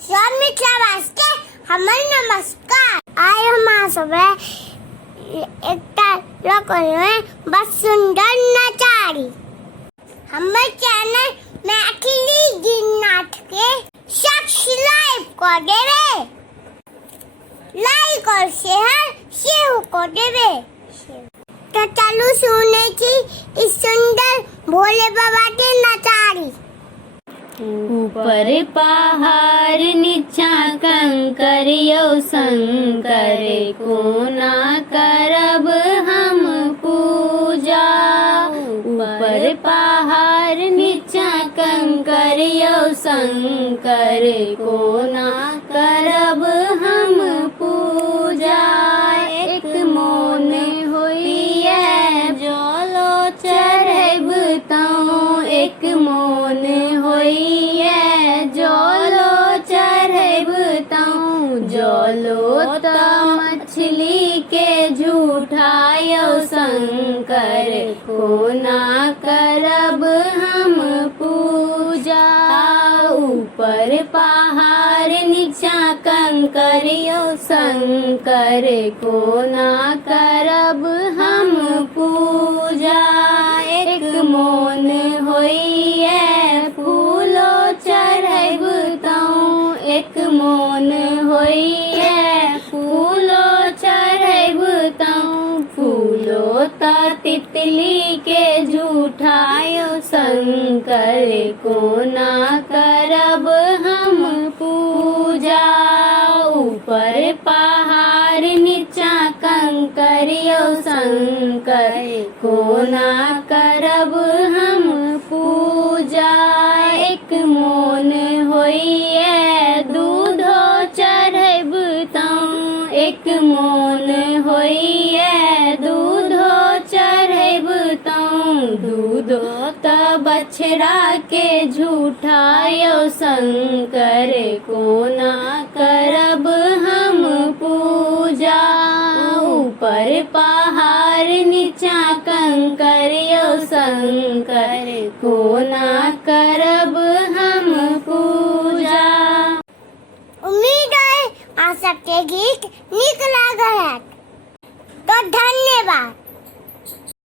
सब मित्रवास्ते हमर नमस्कार। आज हम सबे एकटा लोकने बस सुंदर नचारी हमर चैनल मैथिली गीत नाटक के सब्सक्राइब कर देवे, लाइक और शेयर कर देवे। तो चलो सुने की इस सुंदर भोले बाबा के नचारी। ऊपर पहाड़ नीचा कंकर यो शंकर कोना करब हम पूजा। ऊपर पहाड़ नीचा कंकर यो शंकर कोना करब हम पूजा। एक मोन होइए जलो चढ़ब तौ, एक मोन होइए जलो चढ़ब तौ। जलो त मछली के झूठायो शंकर कोना करब हम पूजा। ऊपर पहाड़ नीचा कंकर यो शंकर कोना करब हम पूजा। एक मोन होइए फूलो चढ़ब तौ, एक मोन होइए फूलो चढ़ब तौ। फूलो त तितली के झूठायो शंकर कोना करब हम पूजा। ऊपर पहाड़ नीचा कंकर यो शंकर कोना करब हम पूजा। एक मोन होइए दूधो चढ़ब तौ, एक मोन होइए दूधो चढ़ब तौ। दूधो त बछड़ा के झूठायो शंकर कोना करब हम पूजा। ऊपर पहाड़ नीचा कंकर यो शंकर कोना करब हम पूजा। उम्मीद है आप सबके गीत निक लागल है। तो धन्यवाद।